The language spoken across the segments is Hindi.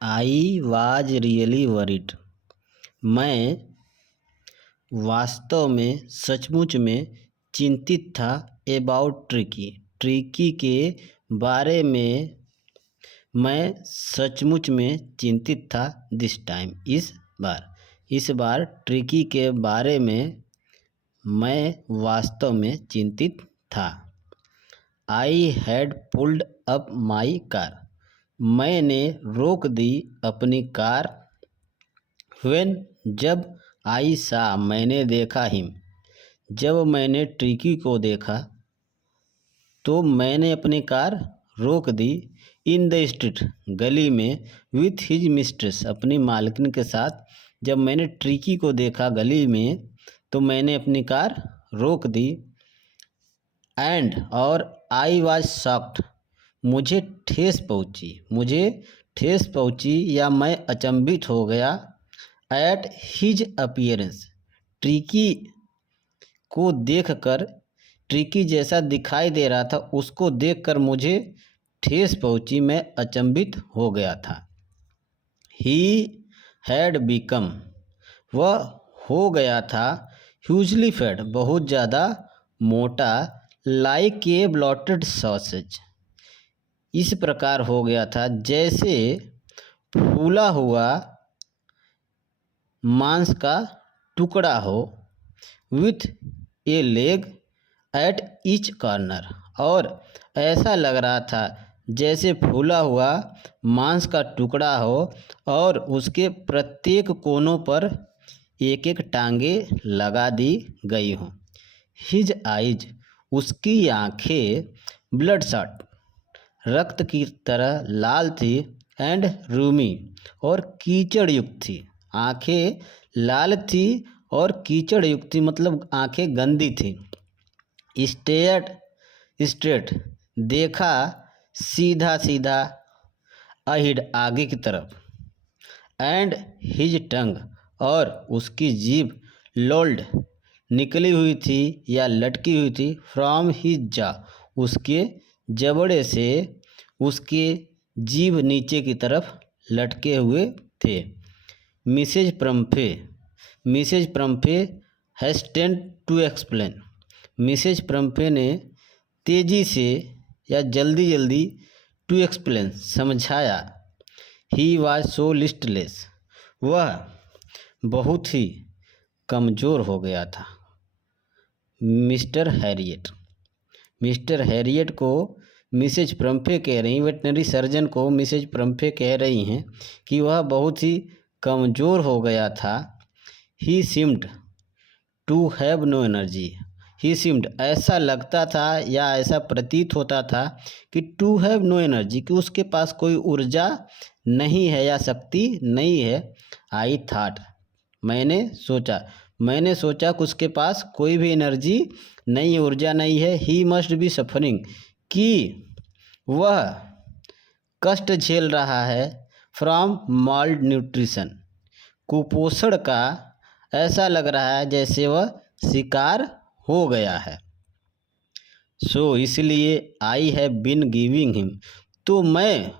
I was really worried. मैं वास्तव में सचमुच में चिंतित था। About tricky. ट्रिकी के बारे में मैं सचमुच में चिंतित था। This time. इस बार ट्रिकी के बारे में मैं वास्तव में चिंतित था। I had pulled up my car. मैंने रोक दी अपनी कार। व्हेन जब आई सा मैंने देखा हिम। जब मैंने ट्रिकी को देखा तो मैंने अपनी कार रोक दी। इन द स्ट्रीट गली में विथ हिज मिस्ट्रेस अपनी मालकिन के साथ। जब मैंने ट्रिकी को देखा गली में तो मैंने अपनी कार रोक दी। एंड और आई वॉज शॉक्ड। मुझे ठेस पहुंची या मैं अचंभित हो गया। At his appearance. ट्रिकी को देखकर, ट्रिकी जैसा दिखाई दे रहा था उसको देखकर मुझे ठेस पहुंची, मैं अचंभित हो गया था। He had become. वह हो गया था। Hugely fat. बहुत ज़्यादा मोटा। Like a blotted sausage. इस प्रकार हो गया था जैसे फूला हुआ मांस का टुकड़ा हो। With A leg at each corner. और ऐसा लग रहा था जैसे फूला हुआ मांस का टुकड़ा हो और उसके प्रत्येक कोनों पर एक एक टांगे लगा दी गई हों। His eyes. उसकी आंखें ब्लड शॉट रक्त की तरह लाल थी। एंड रूमी और कीचड़ युक्त थी। आंखें लाल थी और कीचड़ युक्त थी, मतलब आंखें गंदी थी। स्ट्रेट देखा, सीधा सीधा। अहिड आगे की तरफ। एंड हिज टंग और उसकी जीभ लोल्ड निकली हुई थी या लटकी हुई थी। फ्रॉम हिज जा उसके जबड़े से उसके जीभ नीचे की तरफ लटके हुए थे। Mrs Pumphrey hastened to explain. Mrs Pumphrey ने तेजी से या जल्दी जल्दी टू एक्सप्लेन समझाया। He was so listless. वह बहुत ही कमज़ोर हो गया था। मिस्टर हैरियट को मिसेज प्रम्फे कह रही, वेटनरी सर्जन को मिसेज प्रम्फे कह रही हैं कि वह बहुत ही कमज़ोर हो गया था। He seemed to have no energy. He seemed ऐसा लगता था या ऐसा प्रतीत होता था कि टू हैव नो एनर्जी, कि उसके पास कोई ऊर्जा नहीं है या शक्ति नहीं है। I thought. मैंने सोचा कि उसके पास कोई भी एनर्जी नहीं है, ऊर्जा नहीं है। He must be suffering. कि वह कष्ट झेल रहा है। From malnutrition. कुपोषण का ऐसा लग रहा है जैसे वह शिकार हो गया है। सो इसलिए I have been giving him. तो मैं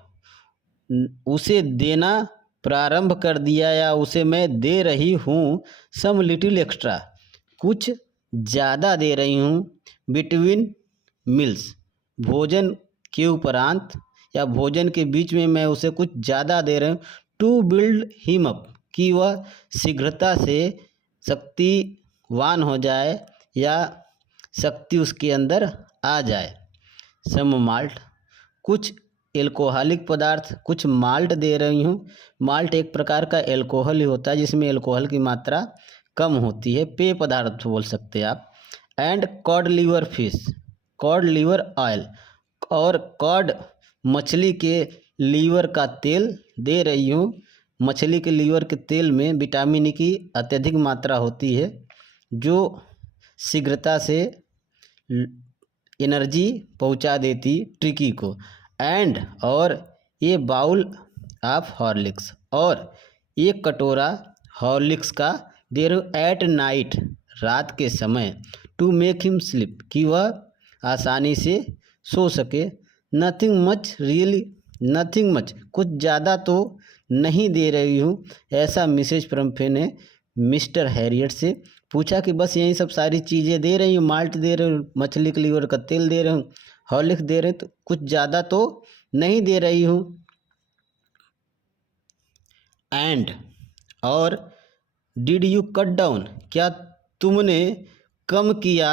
उसे देना प्रारंभ कर दिया या उसे मैं दे रही हूँ। Some little extra. कुछ ज़्यादा दे रही हूँ। Between meals. भोजन के उपरांत या भोजन के बीच में मैं उसे कुछ ज़्यादा दे रही हूँ। To build him up. कि वह शीघ्रता से शक्तिवान हो जाए या शक्ति उसके अंदर आ जाए। सम माल्ट। कुछ एल्कोहलिक पदार्थ, कुछ माल्ट दे रही हूँ। माल्ट एक प्रकार का एल्कोहल ही होता है जिसमें एल्कोहल की मात्रा कम होती है, पेय पदार्थ बोल सकते हैं आप। And cod liver fish. Cod liver oil. और कॉड मछली के लीवर का तेल दे रही हूँ। मछली के लीवर के तेल में विटामिन ई की अत्यधिक मात्रा होती है जो शीघ्रता से एनर्जी पहुंचा देती ट्रिकी को। एंड और ये बाउल ऑफ हॉर्लिक्स। और एक कटोरा हॉर्लिक्स का दे रहे हो। एट नाइट रात के समय। To make him sleep. कि वह आसानी से सो सके। Nothing much really. Nothing much कुछ ज़्यादा तो नहीं दे रही हूँ, ऐसा मिसेज प्रम्फे ने मिस्टर हैरियट से पूछा कि बस यही सब सारी चीज़ें दे रही हूँ, माल्ट दे रही हूँ, मछली के लीवर का तेल दे रही हूँ, हॉर्लिक्स दे रहे, तो कुछ ज़्यादा तो नहीं दे रही हूँ। एंड और डिड यू कट डाउन, क्या तुमने कम किया,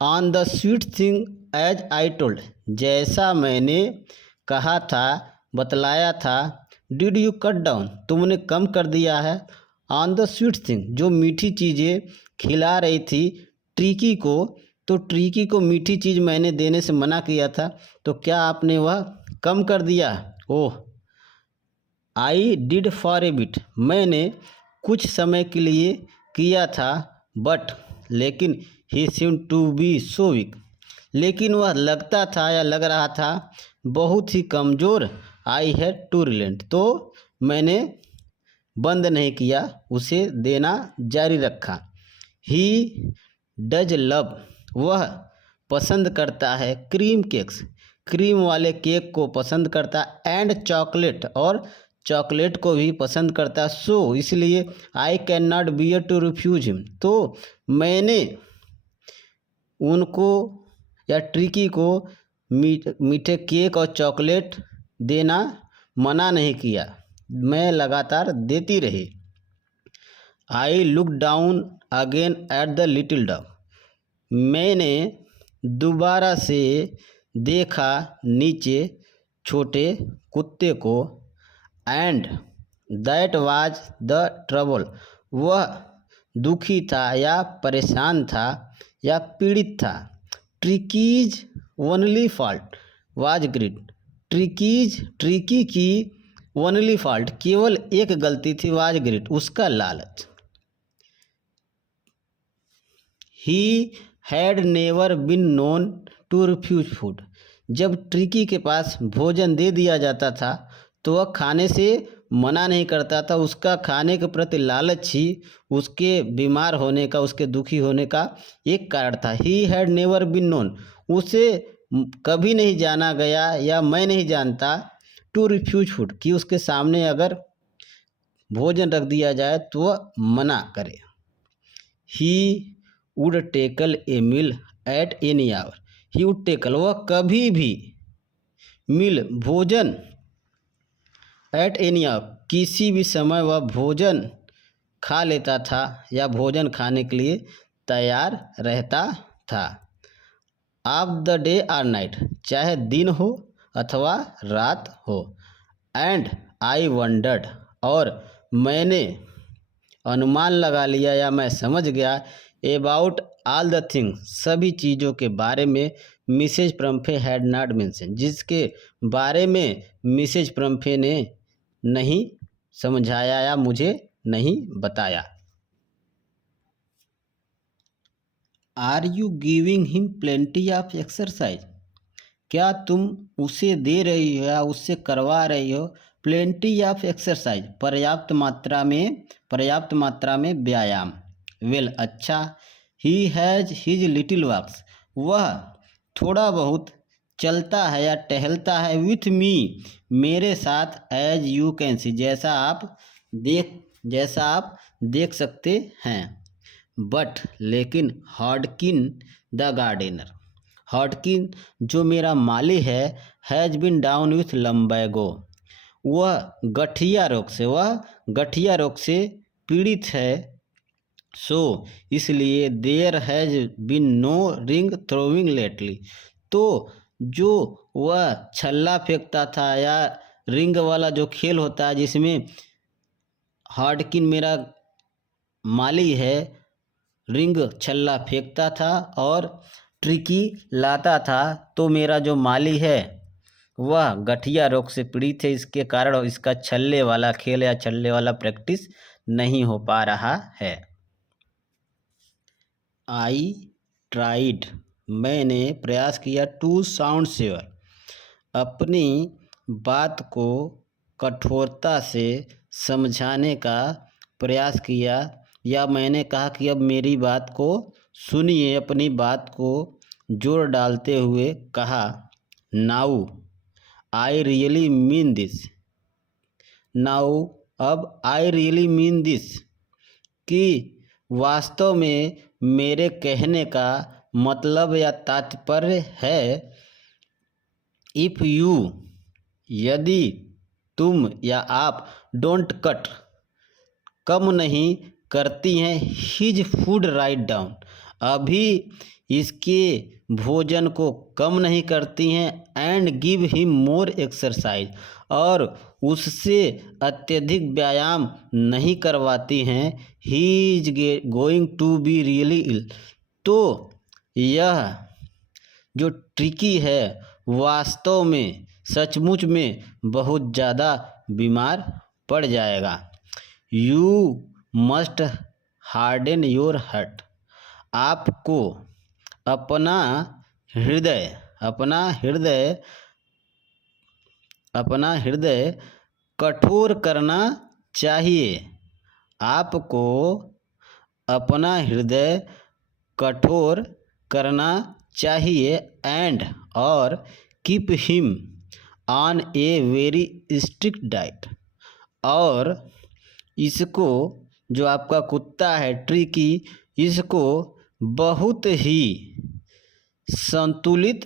on the sweet thing as I told, जैसा मैंने कहा था, बतलाया था। डिड यू कट डाउन, तुमने कम कर दिया है, ऑन द स्वीट थिंग, जो मीठी चीज़ें खिला रही थी ट्रिकी को, तो ट्रिकी को मीठी चीज़ मैंने देने से मना किया था, तो क्या आपने वह कम कर दिया? Oh, I did for a bit, मैंने कुछ समय के लिए किया था, बट लेकिन he seem to be so weak, लेकिन वह लगता था या लग रहा था बहुत ही कमज़ोर। आई हैड टू रिलेंट, तो मैंने बंद नहीं किया, उसे देना जारी रखा। ही डज लव, वह पसंद करता है क्रीम केक्स, क्रीम वाले केक को पसंद करता, एंड चॉकलेट, और चॉकलेट को भी पसंद करता। सो इसलिए I can not bear to refuse him, तो मैंने उनको या ट्रिकी को मीठे केक और चॉकलेट देना मना नहीं किया, मैं लगातार देती रही। I look down again at the little dog, मैंने दोबारा से देखा नीचे छोटे कुत्ते को। And that was the trouble, वह दुखी था या परेशान था या पीड़ित था। Tricky's only fault was greed, Tricky की ओनली फॉल्ट, केवल एक गलती थी, वाज ग्रीड, उसका लालच। He had never been known to refuse food, जब ट्रिकी के पास भोजन दे दिया जाता था तो वह खाने से मना नहीं करता था, उसका खाने के प्रति लालच ही उसके बीमार होने का, उसके दुखी होने का एक कारण था। ही हैड नेवर बिन नोन, उसे कभी नहीं जाना गया या मैं नहीं जानता, टू रिफ्यूज फूड, कि उसके सामने अगर भोजन रख दिया जाए तो वह मना करे। He would tackle a meal at any hour, he would tackle, वह कभी भी, मील भोजन, एट एनी आवर, किसी भी समय वह भोजन खा लेता था या भोजन खाने के लिए तैयार रहता था। Of the day or night, चाहे दिन हो अथवा रात हो। एंड आई वंडर्ड, और मैंने अनुमान लगा लिया या मैं समझ गया, अबाउट ऑल द थिंग्स, सभी चीज़ों के बारे में, मिसेज प्रम्फे हैड नॉट मेंशन, जिसके बारे में मिसेज प्रम्फे ने नहीं समझाया या मुझे नहीं बताया। Are you giving him plenty of exercise, क्या तुम उसे दे रही हो या उससे करवा रही हो प्लेंटी ऑफ एक्सरसाइज, पर्याप्त मात्रा में व्यायाम। वेल, अच्छा। ही हैज़ हिज लिटिल वॉक्स, वह थोड़ा बहुत चलता है या टहलता है, विथ मी, मेरे साथ, एज यू कैन सी, जैसा आप देख सकते हैं। बट लेकिन हॉडकिन द गार्डनर, हॉडकिन जो मेरा माली है, has been down with lumbago, वह गठिया रोग से पीड़ित है। सो इसलिए there has been no ring throwing lately, तो जो वह छल्ला फेंकता था या रिंग वाला जो खेल होता है जिसमें हॉडकिन मेरा माली है रिंग छल्ला फेंकता था और ट्रिकी लाता था, तो मेरा जो माली है वह गठिया रोग से पीड़ित है, इसके कारण इसका छल्ले वाला खेल या छल्ले वाला प्रैक्टिस नहीं हो पा रहा है। आई ट्राइड, मैंने प्रयास किया, टू साउंड सेवर, अपनी बात को कठोरता से समझाने का प्रयास किया, या मैंने कहा कि अब मेरी बात को सुनिए, अपनी बात को जोर डालते हुए कहा, now I really mean this, now अब आई रियली मीन दिस, कि वास्तव में मेरे कहने का मतलब या तात्पर्य है। इफ यू, यदि तुम या आप, डोंट कट, कम नहीं करती हैं हिज फूड राइट डाउन, अभी इसके भोजन को कम नहीं करती हैं, and give him more exercise, और उससे अत्यधिक व्यायाम नहीं करवाती हैं, he is going to be really ill, तो यह जो ट्रिकी है वास्तव में सचमुच में बहुत ज़्यादा बीमार पड़ जाएगा। You must harden your heart, आपको अपना हृदय कठोर करना चाहिए। आपको अपना हृदय कठोर करना चाहिए, एंड और keep him on a very strict diet, और इसको, जो आपका कुत्ता है ट्रिकी, इसको बहुत ही संतुलित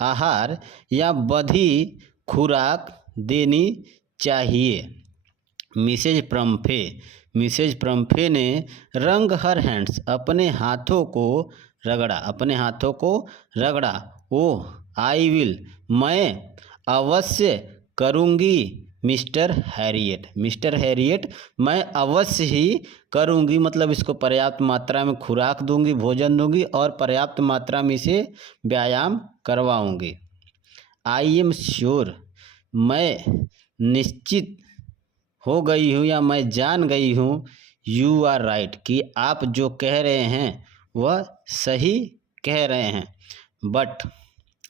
आहार या बधी खुराक देनी चाहिए। मिसेज प्रम्फे ने रंग हर हैंड्स, अपने हाथों को रगड़ा। ओह आई विल, मैं अवश्य करूँगी मिस्टर हैरियट, मैं अवश्य ही करूँगी, मतलब इसको पर्याप्त मात्रा में खुराक दूंगी, भोजन दूंगी, और पर्याप्त मात्रा में इसे व्यायाम करवाऊंगी। आई एम श्योर, मैं निश्चित हो गई हूँ या मैं जान गई हूँ, यू आर राइट, कि आप जो कह रहे हैं वह सही कह रहे हैं, बट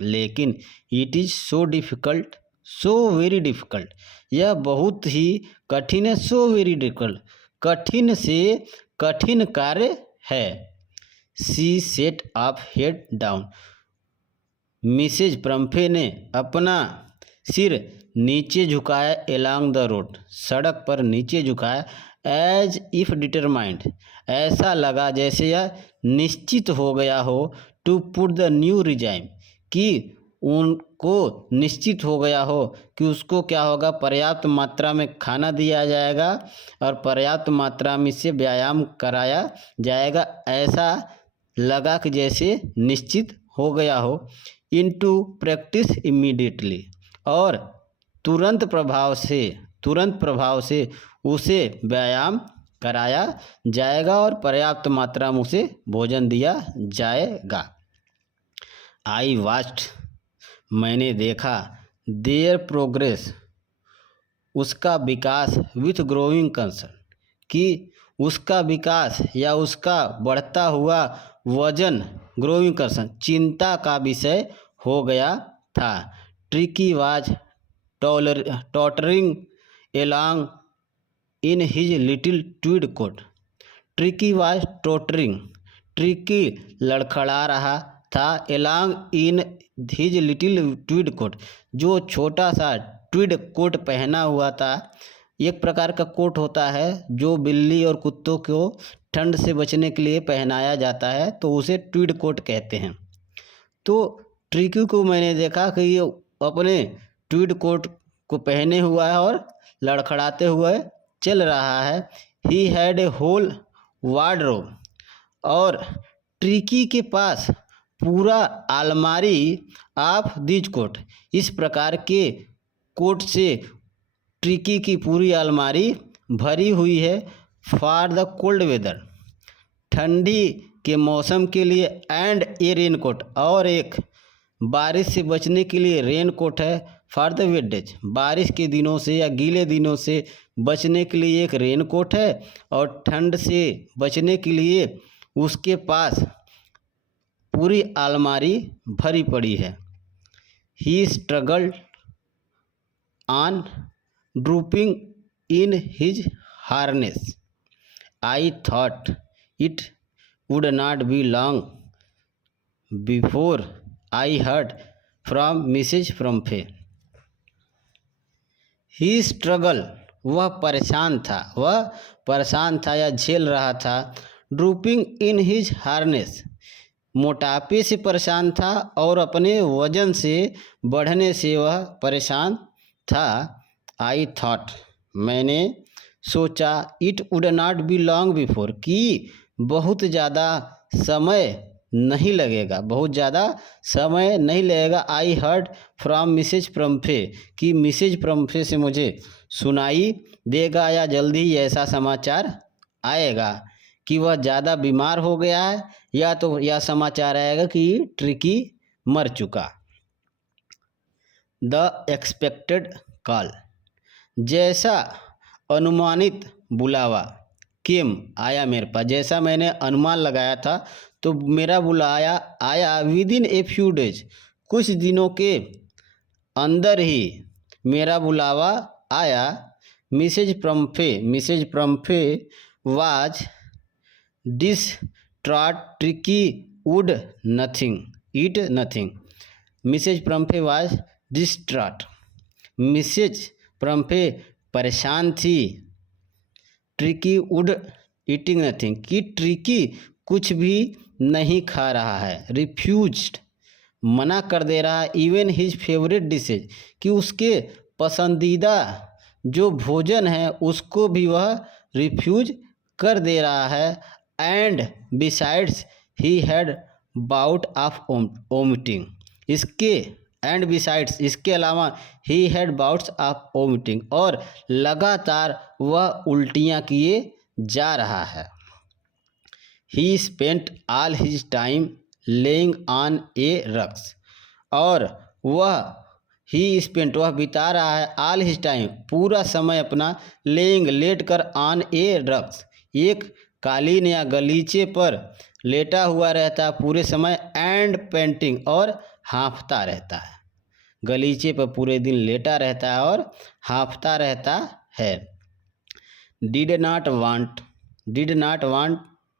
लेकिन it is so very difficult, यह बहुत ही कठिन है, सो वेरी डिफ़िकल्ट, कठिन से कठिन कार्य है। She set up head down, Mrs Pumphrey ने अपना सिर नीचे झुकाया, एलॉन्ग द रोड, सड़क पर नीचे झुकाया, एज इफ डिटरमाइंड, ऐसा लगा जैसे यह निश्चित हो गया हो, to put the new regime, कि उनको निश्चित हो गया हो कि उसको क्या होगा, पर्याप्त मात्रा में खाना दिया जाएगा और पर्याप्त मात्रा में इससे व्यायाम कराया जाएगा, ऐसा लगा कि जैसे निश्चित हो गया हो। इनटू प्रैक्टिस इमीडिएटली, और तुरंत प्रभाव से उसे व्यायाम कराया जाएगा और पर्याप्त मात्रा में उसे भोजन दिया जाएगा। आई वाच्ड, मैंने देखा, देयर प्रोग्रेस, उसका विकास, विथ ग्रोइंग कंसर्न, कि उसका विकास या उसका बढ़ता हुआ वजन, ग्रोइंग कंसर्न, चिंता का विषय हो गया था। Tricki was tottering along in his little tweed coat, Tricki was tottering, Tricki लड़खड़ा रहा था, along in his little tweed coat, जो छोटा सा ट्वीड कोट पहना हुआ था। एक प्रकार का कोट होता है जो बिल्ली और कुत्तों को ठंड से बचने के लिए पहनाया जाता है, तो उसे ट्वीड कोट कहते हैं। तो ट्रिकी को मैंने देखा कि ये अपने ट्वीड कोट को पहने हुआ है और लड़खड़ाते हुए चल रहा है। He had a whole wardrobe, और ट्रिकी के पास पूरा अलमारी ऑफ दिस कोट, इस प्रकार के कोट से ट्रिकी की पूरी अलमारी भरी हुई है। फॉर द कोल्ड वेदर, ठंडी के मौसम के लिए, एंड ए रेन कोट, और एक बारिश से बचने के लिए रेन कोट है। फॉर द वेट डेज, बारिश के दिनों से या गीले दिनों से बचने के लिए एक रेन कोट है, और ठंड से बचने के लिए उसके पास पूरी अलमारी भरी पड़ी है। He struggled on drooping in his harness, I thought it would not be long before I heard from Mrs Pumphrey, he struggle, वह परेशान था या झेल रहा था। ड्रूपिंग इन हिज हार्नेस, मोटापे से परेशान था और अपने वजन से बढ़ने से वह परेशान था। आई थॉट, मैंने सोचा, it would not be long before, कि बहुत ज़्यादा समय नहीं लगेगा। आई हर्ड फ्रॉम मिसेज प्रम्फे, कि मिसेज प्रम्फे से मुझे सुनाई देगा या जल्दी ही ऐसा समाचार आएगा कि वह ज़्यादा बीमार हो गया है, या तो यह समाचार आएगा कि ट्रिकी मर चुका। द एक्सपेक्टेड कॉल, जैसा अनुमानित बुलावा, केम आया मेरे पास, जैसा मैंने अनुमान लगाया था तो मेरा बुलाया आया। Within a few days, कुछ दिनों के अंदर ही मेरा बुलावा आया। Mrs Pumphrey was distraught, Tricki would eat nothing. Mrs Pumphrey was distraught, Mrs Pumphrey परेशान थी। ट्रिकी वुड ईटिंग नथिंग, कि ट्रिकी कुछ भी नहीं खा रहा है। रिफ्यूज्ड, मना कर दे रहा है। इवन हिज फेवरेट डिशेज, कि उसके पसंदीदा जो भोजन है उसको भी वह रिफ्यूज कर दे रहा है। And besides he had bout of vomiting, इसके अलावा he had bouts of vomiting, और लगातार वह उल्टियाँ किए जा रहा है। He spent all his time lying on a rugs, और वह बिता रहा है ऑल हिज टाइम, पूरा समय अपना, लेट कर, ऑन ए रक्स, एक कालीन या गलीचे पर लेटा हुआ रहता है पूरे समय। एंड पेंटिंग, और हाँफता रहता है, गलीचे पर पूरे दिन लेटा रहता है और हाँफता रहता है। Did not want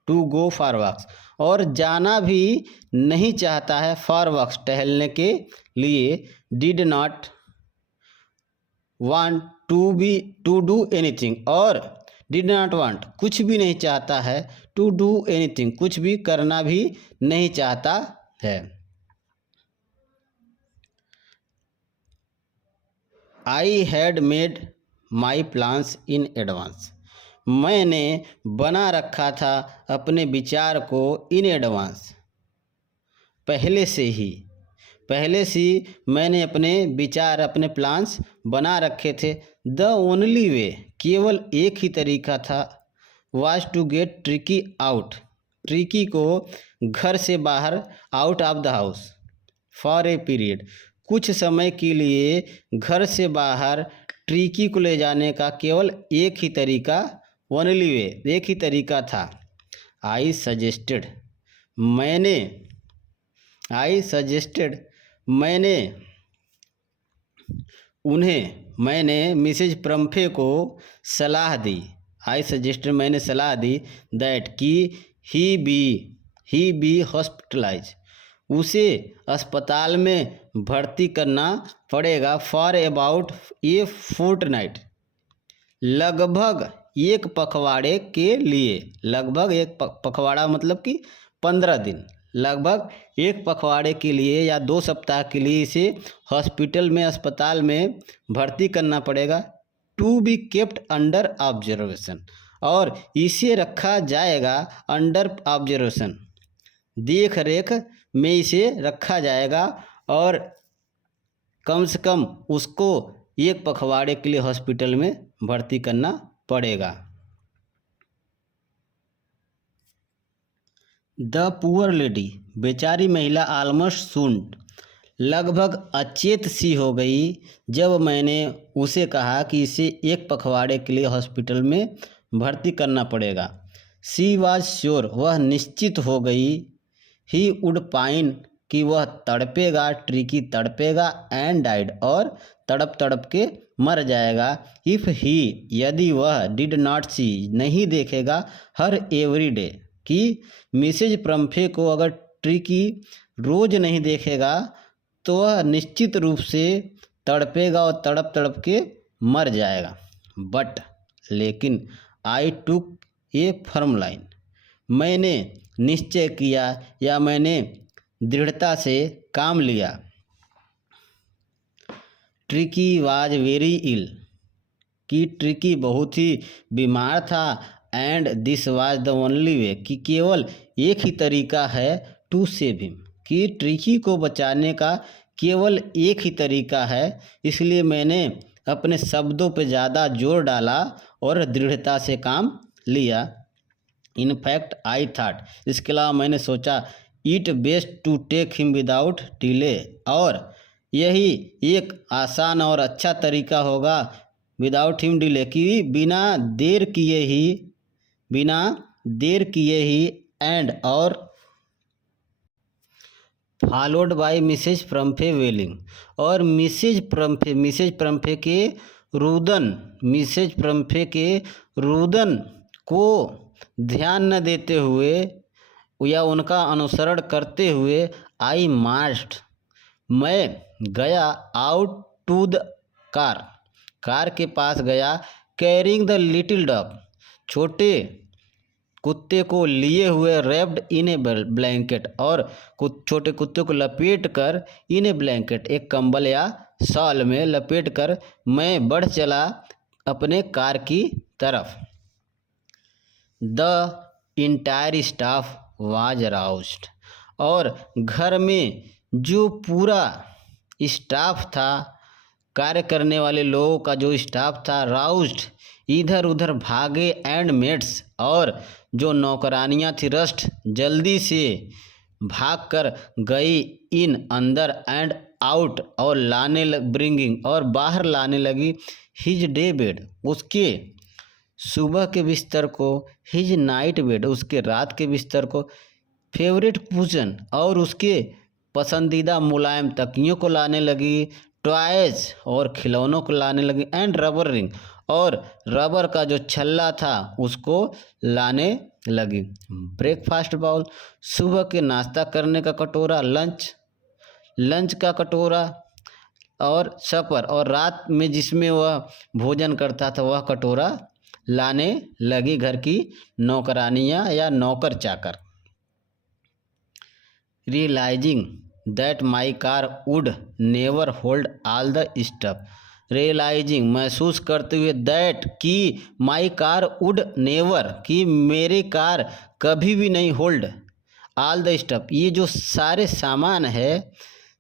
to go for walks, और जाना भी नहीं चाहता है फॉर वॉक्स, टहलने के लिए। Did not want to do anything, और डिड नॉट वांट, कुछ भी नहीं चाहता है, टू डू एनीथिंग, कुछ भी करना भी नहीं चाहता है। I had made my plans in advance, मैंने बना रखा था अपने विचार को इन एडवांस, पहले से मैंने अपने विचार, अपने प्लान्स बना रखे थे। द ओनली वे, केवल एक ही तरीका था, was to get Tricky out, Tricky को घर से बाहर, out of the house, for a period, कुछ समय के लिए घर से बाहर ट्रिकी को ले जाने का केवल एक ही तरीका, ओनली वे, एक ही तरीका था। आई सजेस्टेड, मैंने मिसेज प्रम्फे को सलाह दी। मैंने सलाह दी दैट, कि ही बी हॉस्पिटलाइज, उसे अस्पताल में भर्ती करना पड़ेगा। फॉर अबाउट ए फोर्टनाइट, लगभग एक पखवाड़े के लिए, लगभग एक पखवाड़ा मतलब कि 15 दिन, लगभग एक पखवाड़े के लिए या 2 सप्ताह के लिए इसे हॉस्पिटल में, अस्पताल में भर्ती करना पड़ेगा। To be kept under observation, और इसे रखा जाएगा अंडर ऑब्जर्वेशन, देख रेख में इसे रखा जाएगा, और कम से कम उसको एक पखवाड़े के लिए हॉस्पिटल में भर्ती करना पड़ेगा। द पुअर लेडी, बेचारी महिला, ऑलमोस्ट सून्ड, लगभग अचेत सी हो गई जब मैंने उसे कहा कि इसे एक पखवाड़े के लिए हॉस्पिटल में भर्ती करना पड़ेगा। शी वाज श्योर, वह निश्चित हो गई। ही वुड पाइन, कि वह तड़पेगा, ट्रिकी तड़पेगा, एंड डाइड, और तड़प तड़प के मर जाएगा। इफ़ ही, यदि वह, डिड नॉट सी, नहीं देखेगा, हर एवरी डे, कि मिसेज प्रम्फे को अगर ट्रिकी रोज नहीं देखेगा तो वह निश्चित रूप से तड़पेगा और तड़प तड़प के मर जाएगा। बट लेकिन आई टुक ए फर्म लाइन, मैंने निश्चय किया या मैंने दृढ़ता से काम लिया। ट्रिकी वाज वेरी इल, कि ट्रिकी बहुत ही बीमार था। And this was the only way, कि केवल एक ही तरीका है टू सेव हिम, कि ट्रिकी को बचाने का केवल एक ही तरीका है। इसलिए मैंने अपने शब्दों पे ज़्यादा जोर डाला और दृढ़ता से काम लिया। इनफैक्ट आई थाट, इसके अलावा मैंने सोचा it best to take him without delay, और यही एक आसान और अच्छा तरीका होगा विदाउट हिम डिले, कि बिना देर किए ही एंड और फॉलोड बाय मिसेज प्रम्फे वेलिंग, और मिसेज प्रम्फे के रुदन को ध्यान न देते हुए या उनका अनुसरण करते हुए आई मार्च्ड, मैं गया आउट टू द कार के पास गया। कैरिंग द लिटिल डॉग, छोटे कुत्ते को लिए हुए। रैप्ड इन ए ब्लैंकेट, और छोटे कुत्ते को लपेट कर इन ए ब्लैंकेट, एक कंबल या शॉल में लपेट कर मैं बढ़ चला अपने कार की तरफ। The entire staff was aroused, और घर में जो पूरा स्टाफ था, कार्य करने वाले लोगों का जो स्टाफ था, राउज्ड, इधर उधर भागे। एंड मेट्स, और जो नौकरानियां थी, रस्ट, जल्दी से भागकर गई। इन, अंदर। एंड आउट, और ब्रिंगिंग, और बाहर लाने लगी। हिज डे बेड, उसके सुबह के बिस्तर को। हिज नाइट बेड, उसके रात के बिस्तर को। फेवरेट कुशन, और उसके पसंदीदा मुलायम तकियों को लाने लगी। टॉयज, और खिलौनों को लाने लगी। एंड रबर रिंग, और रबर का जो छल्ला था उसको लाने लगी। ब्रेकफास्ट बाउल, सुबह के नाश्ता करने का कटोरा। लंच का कटोरा, और सपर, और रात में जिसमें वह भोजन करता था वह कटोरा लाने लगी घर की नौकरानियां या नौकर चाकर। Realising that my car would never hold all the stuff, realising, महसूस करते हुए, दैट, कि माई कार वुड नेवर, कि मेरी कार कभी भी नहीं होल्ड ऑल द स्टफ, ये जो सारे सामान है,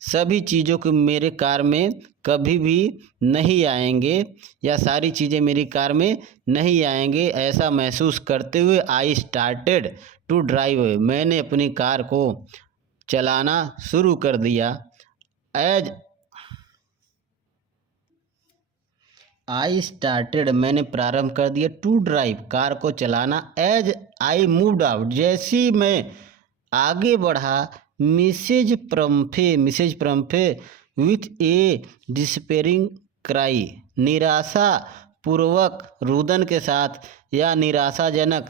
सभी चीज़ों के मेरे कार में कभी भी नहीं आएंगे, या सारी चीज़ें मेरी कार में नहीं आएंगे। ऐसा महसूस करते हुए I started to drive away, मैंने अपनी कार को चलाना शुरू कर दिया। एज आई स्टार्टेड, मैंने प्रारंभ कर दिया। टू ड्राइव, कार को चलाना। एज आई मूव्ड आउट, जैसी मैं आगे बढ़ा। Mrs Pumphrey with a despairing cry, निराशा पूर्वक रुदन के साथ, या निराशाजनक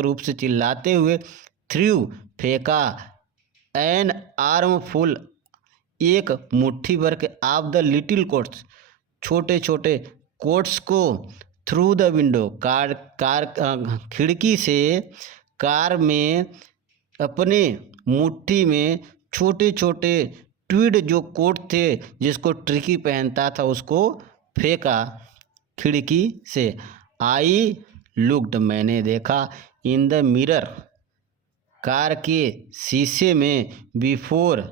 रूप से चिल्लाते हुए। थ्रू, फेंका। एन आर्म फुल, एक मुट्ठी भर के। ऑफ द लिटिल कोट्स, छोटे छोटे कोट्स को। थ्रू द विंडो, खिड़की से। कार में अपने मुट्ठी में छोटे छोटे ट्वीड जो कोट थे जिसको ट्रिकी पहनता था उसको फेंका खिड़की से। आई लुक्ड, मैंने देखा। इन द मिरर, कार के शीशे में। Before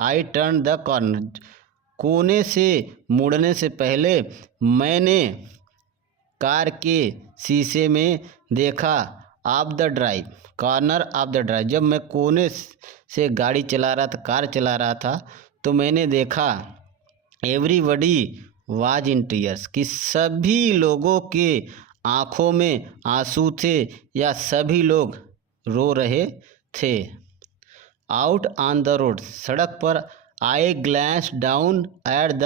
I turn the corner, कोने से मुड़ने से पहले मैंने कार के शीशे में देखा। Of the drive, corner of the drive, जब मैं कोने से गाड़ी चला रहा था, कार चला रहा था, तो मैंने देखा। एवरीबडी वाज इन टीयर्स, कि सभी लोगों के आँखों में आंसू थे, या सभी लोग रो रहे थे। आउट ऑन द रोड, सड़क पर। I glance down at the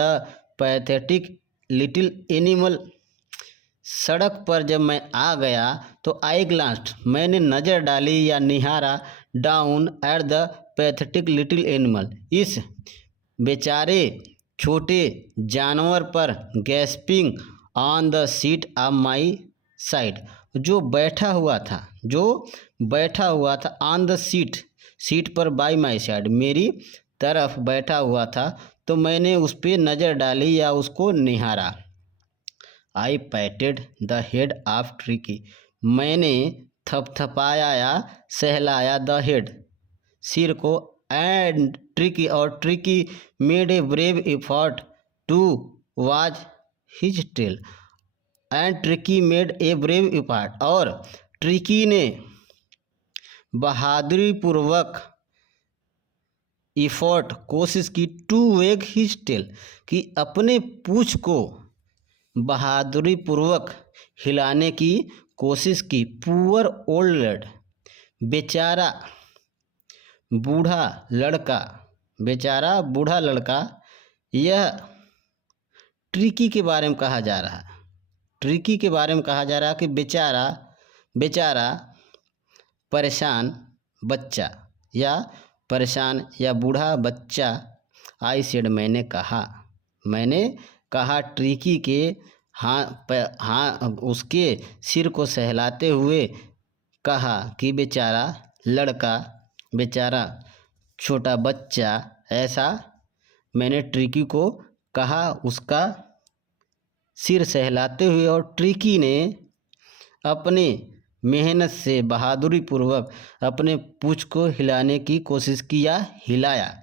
pathetic little animal, सड़क पर जब मैं आ गया तो आई ग्लांस्ड, मैंने नज़र डाली या निहारा। Down at the pathetic little animal, इस बेचारे छोटे जानवर पर gasping on the seat of my side, जो बैठा हुआ था ऑन द सीट पर बाई माई साइड, मेरी तरफ बैठा हुआ था, तो मैंने उस पर नज़र डाली या उसको निहारा। I patted the head of Tricki, मैंने थपथपाया या सहलाया द हेड, सिर को, and Tricki made a brave effort to wag his tail, and Tricki made a brave effort, और ट्रिकी ने बहादुरी पूर्वक एफर्ट कोशिश की, टू वेग हिज टेल, कि अपने पूंछ को बहादुरी पूर्वक हिलाने की कोशिश की। पुअर ओल्ड लैड, बेचारा बूढ़ा लड़का, यह ट्रिकी के बारे में कहा जा रहा है कि बेचारा परेशान बच्चा या बूढ़ा बच्चा। आई सेड, मैंने कहा ट्रिकी के उसके सिर को सहलाते हुए कहा कि बेचारा छोटा बच्चा, ऐसा मैंने ट्रिकी को कहा उसका सिर सहलाते हुए, और ट्रिकी ने अपने मेहनत से बहादुरी पूर्वक अपने पूंछ को हिलाने की कोशिश की या हिलाया।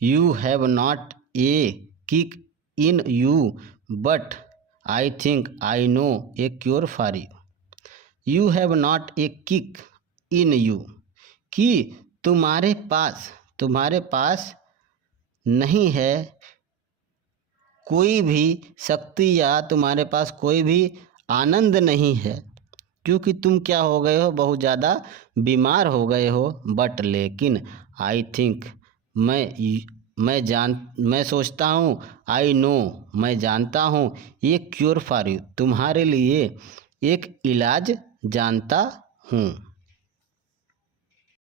You have not a kick in you but I think I know A cure for you. You have not a kick in you, कि तुम्हारे पास नहीं है कोई भी शक्ति या तुम्हारे पास कोई भी आनंद नहीं है, क्योंकि तुम क्या हो गए हो, बहुत ज़्यादा बीमार हो गए हो। बट लेकिन, आई थिंक, मैं सोचता हूँ, आई नो, मैं जानता हूँ, ये क्योर फॉर यू, तुम्हारे लिए एक इलाज जानता हूँ।